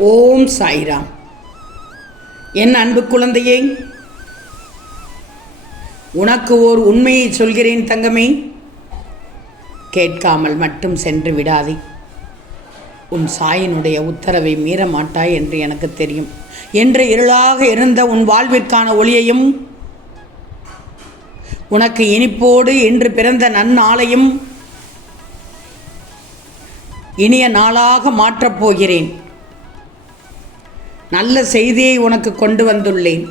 ஓம் சாய்ராம். என் அன்பு குழந்தையே, உனக்கு ஓர் உண்மையை சொல்கிறேன் தங்கமே. கேட்காமல் மட்டும் சென்று விடாதே. உன் சாயினுடைய உத்தரவை மீற மாட்டாய் என்று எனக்கு தெரியும். என்று இருளாக இருந்த உன் வாழ்விற்கான ஒளியையும், உனக்கு இனிப்போடு இன்று பிறந்த நன்னாளையும் இனிய நாளாக மாற்றப் போகிறேன். நல்ல செய்தியை உனக்கு கொண்டு வந்துள்ளேன்.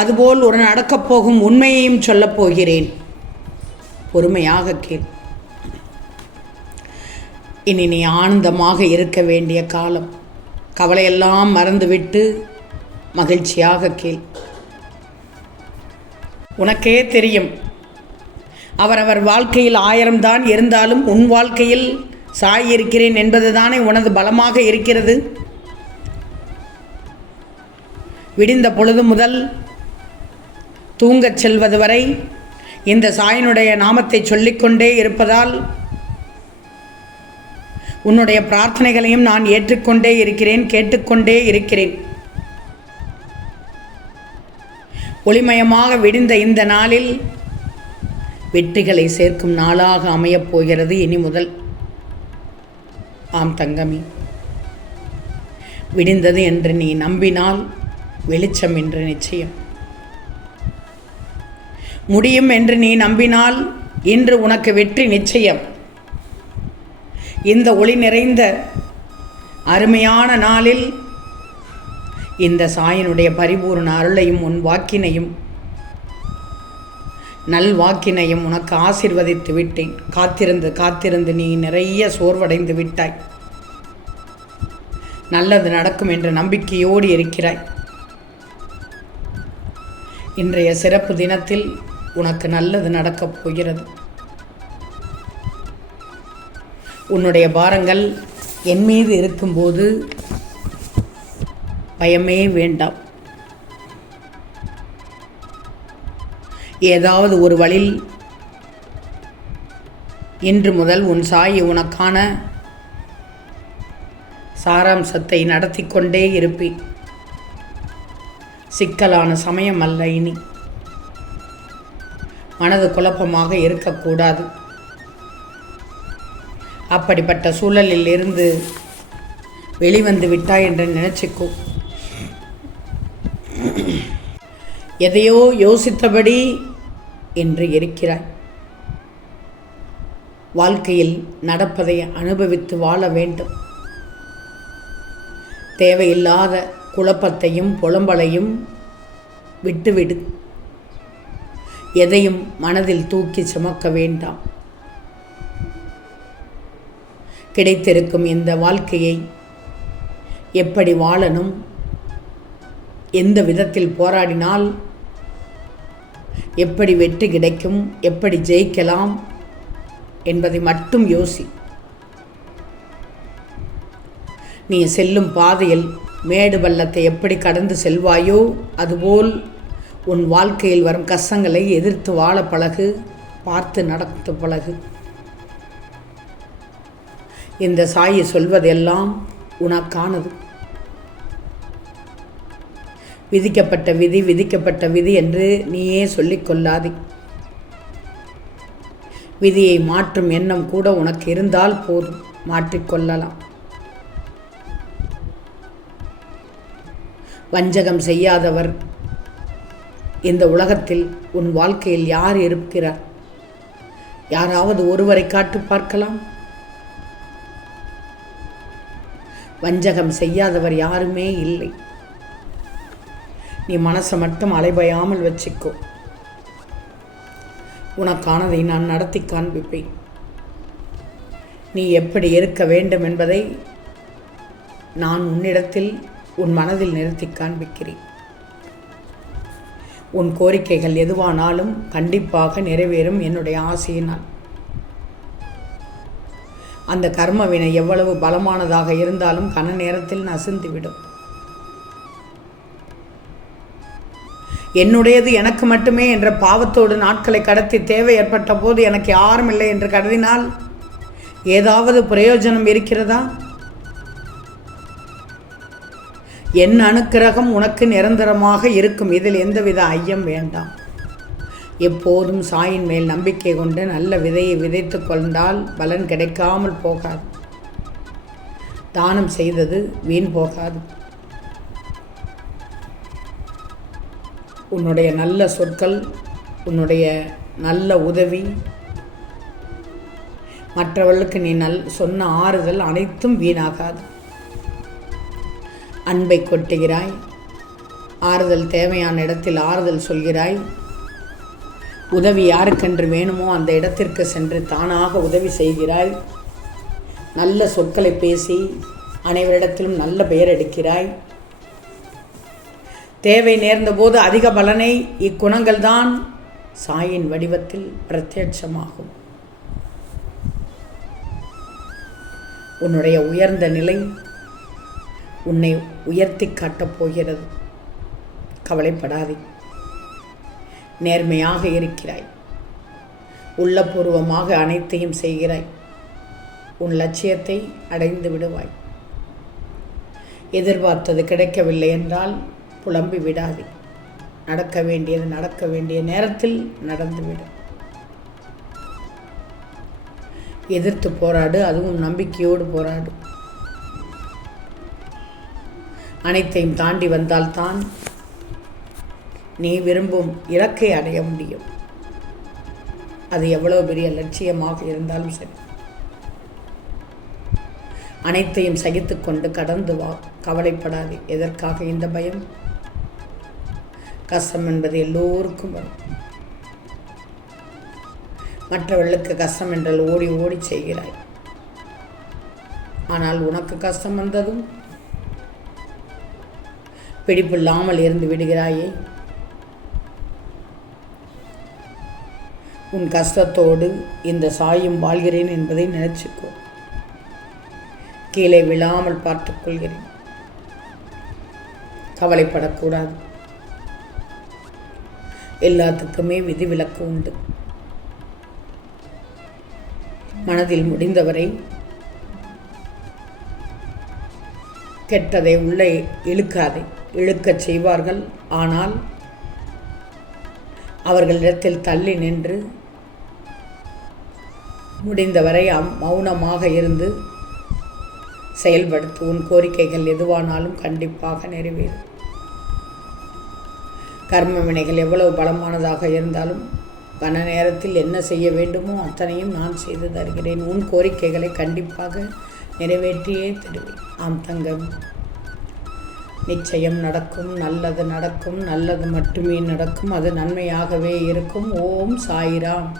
அதுபோல் ஒரு நடக்கப் போகும் உண்மையையும் சொல்லப் போகிறேன். பொறுமையாக கேள். இனி நீ ஆனந்தமாக இருக்க வேண்டிய காலம். கவலையெல்லாம் மறந்துவிட்டு மகிழ்ச்சியாக கேள். உனக்கே தெரியும், அவரவர் வாழ்க்கையில் 1000 தான் இருந்தாலும் உன் வாழ்க்கையில் சாய் இருக்கிறேன் என்பதுதானே உனது பலமாக இருக்கிறது. விடிந்த பொழுது முதல் தூங்கச் செல்வது வரை இந்த சாயினுடைய நாமத்தை சொல்லிக்கொண்டே இருப்பதால் உன்னுடைய பிரார்த்தனைகளையும் நான் ஏற்றுக்கொண்டே இருக்கிறேன், கேட்டுக்கொண்டே இருக்கிறேன். ஒளிமயமாக விடிந்த இந்த நாளில் வெற்றிகளை சேர்க்கும் நாளாக அமையப் போகிறது இனி முதல். ஆம் தங்கமே, விடிந்தது என்று நீ நம்பினால் வெளிச்சம் என்று நிச்சயம். முடியும் என்று நீ நம்பினால் இன்று உனக்கு வெற்றி நிச்சயம். இந்த ஒளி நிறைந்த அருமையான நாளில் இந்த சாயினுடைய பரிபூர்ண அருளையும் உன் வாக்கினையும் நல்வாக்கினையும் உனக்கு ஆசீர்வதித்து விட்டேன். காத்திருந்து நீ நிறைய சோர்வடைந்து விட்டாய். நல்லது நடக்கும் என்ற நம்பிக்கையோடு இருக்கிறாய். இன்றைய சிறப்பு தினத்தில் உனக்கு நல்லது நடக்கப் போகிறது. உன்னுடைய பாரங்கள் என் மீது இருக்கும்போது பயமே வேண்டாம். ஏதாவது ஒரு வழியில் இன்று முதல் உன் சாயி உனக்கான சாராம்சத்தை நடத்தி கொண்டே இருப்பேன். சிக்கலான சமயம் அல்ல இனி. மனது குழப்பமாக இருக்கக்கூடாது. அப்படிப்பட்ட சூழலில் இருந்து வெளிவந்து விட்டாய் என்று நினைச்சுக்கோ. எதையோ யோசித்தபடி என்று இருக்கிறாய். வாழ்க்கையில் நடப்பதை அனுபவித்து வாழ வேண்டும். தேவையில்லாத குழப்பத்தையும் புலம்பலையும் விட்டுவிடு. எதையும் மனதில் தூக்கி சுமக்க வேண்டாம். கிடைத்திருக்கும் இந்த வாழ்க்கையை எப்படி வாழணும், எந்த விதத்தில் போராடினால் எப்படி வெற்றி கிடைக்கும், எப்படி ஜெயிக்கலாம் என்பதை மட்டும் யோசி. நீ செல்லும் பாதையில் மேடு பள்ளத்தை எப்படி கடந்து செல்வாயோ அதுபோல் உன் வாழ்க்கையில் வரும் கஷ்டங்களை எதிர்த்து வாழ பழகு, பார்த்து நடத்து பழகு. இந்த சாயி சொல்வதெல்லாம் உனக்கானது. விதிக்கப்பட்ட விதி என்று நீயே சொல்லிக் கொள்ளாதே. விதியை மாற்றும் எண்ணம் கூட உனக்கு இருந்தால் போதும், மாற்றிக்கொள்ளலாம். வஞ்சகம் செய்யாதவர் இந்த உலகத்தில் உன் வாழ்க்கையில் யார் இருக்கிறார்? யாராவது ஒருவரை காட்டு பார்க்கலாம். வஞ்சகம் செய்யாதவர் யாருமே இல்லை. நீ மனசை மட்டும் அலைபயாமல் வச்சுக்கோ. உனக்கானதை நான் நடத்தி காண்பிப்பேன். நீ எப்படி இருக்க வேண்டும் என்பதை நான் உன்னிடத்தில் உன் மனதில் நிறுத்தி காண்பிக்கிறேன். உன் கோரிக்கைகள் எதுவானாலும் கண்டிப்பாக நிறைவேறும் என்னுடைய ஆசையினால். அந்த கர்மவினை எவ்வளவு பலமானதாக இருந்தாலும் கன நேரத்தில் நசுந்துவிடும். என்னுடையது எனக்கு மட்டுமே என்ற பாவத்தோடு நாட்களை கடத்தி தேவை ஏற்பட்ட போது எனக்கு யாரும் இல்லை என்று கருதினால் ஏதாவது பிரயோஜனம் இருக்கிறதா? என் அனுக்கிரகம் உனக்கு நிரந்தரமாக இருக்கும். இதில் எந்தவித ஐயம் வேண்டாம். எப்போதும் சாயின் மேல் நம்பிக்கை கொண்டு நல்ல விதையை விதைத்து கொண்டால் பலன் கிடைக்காமல் போகாது. தானம் செய்தது வீண் போகாது. உன்னுடைய நல்ல சொற்கள், உன்னுடைய நல்ல உதவி, மற்றவர்களுக்கு நீ சொன்ன ஆறுதல் அனைத்தும் வீணாகாது. அன்பை கொட்டுகிறாய், ஆறுதல் தேவையான இடத்தில் ஆறுதல் சொல்கிறாய். உதவி யாருக்கென்று வேணுமோ அந்த இடத்திற்கு சென்று தானாக உதவி செய்கிறாய். நல்ல சொற்களை பேசி அனைவரிடத்திலும் நல்ல பெயர் எடுக்கிறாய். தேவை நேர்ந்த போது அதிக பலனை இக்குணங்கள் தான் சாயின் வடிவத்தில் பிரத்யட்சமாகும். உன்னுடைய உயர்ந்த நிலை உன்னை உயர்த்தி காட்டப் போகிறது. கவலைப்படாதே. நேர்மையாக இருக்கிறாய். உள்ளபூர்வமாக அனைத்தையும் செய்கிறாய். உன் லட்சியத்தை அடைந்து விடுவாய். எதிர்பார்த்தது கிடைக்கவில்லை என்றால் புலம்பி விடாதே. நடக்க வேண்டியது நடக்க வேண்டிய நேரத்தில் நடந்துவிடும். எதிர்த்து போராடு, அதுவும் நம்பிக்கையோடு போராடு. அனைத்தையும் தாண்டி வந்தால்தான் நீ விரும்பும் இலக்கை அடைய முடியும். அது எவ்வளவு பெரிய லட்சியமாக இருந்தாலும் சரி. அனைத்தையும் சகித்து கொண்டு கடந்து வா. கவலைப்படாதே. எதற்காக இந்த பயம்? கஷ்டம் என்பது எல்லோருக்கும் வரும். மற்றவர்களுக்கு கஷ்டம் என்றால் ஓடி ஓடி செய்கிறாய். ஆனால் உனக்கு கஷ்டம் வந்ததும் பிடிப்பில்லாமல் இருந்து விடுகிறாயே. உன் கஷ்டத்தோடு இந்த சாயும் வாழ்கிறேன் என்பதை நினைச்சுக்கோ. கீழே விழாமல் பார்த்துக்கொள்கிறேன். கவலைப்படக்கூடாது. எல்லாத்துக்குமே விதிவிலக்கு உண்டு. மனதில் முடிந்தவரை கெட்டதை உள்ளே இழுக்காதே. இழுக்கச் செய்வார்கள். ஆனால் அவர்களிடத்தில் தள்ளி நின்று முடிந்தவரை மௌனமாக இருந்து செயல்படுத்து. உன் கோரிக்கைகள் எதுவானாலும் கண்டிப்பாக நிறைவேறும். கர்ம வினைகள் எவ்வளவு பலமானதாக இருந்தாலும் கன நேரத்தில் என்ன செய்ய வேண்டுமோ அத்தனையும் நான் செய்து தருகிறேன். உன் கோரிக்கைகளை கண்டிப்பாக நிறைவேற்றியே தருவேன். ஆம் தங்கம், நிச்சயம் நடக்கும். நல்லது நடக்கும். நல்லது மட்டுமே நடக்கும். அது நன்மையாகவே இருக்கும். ஓம் சாயிராம்.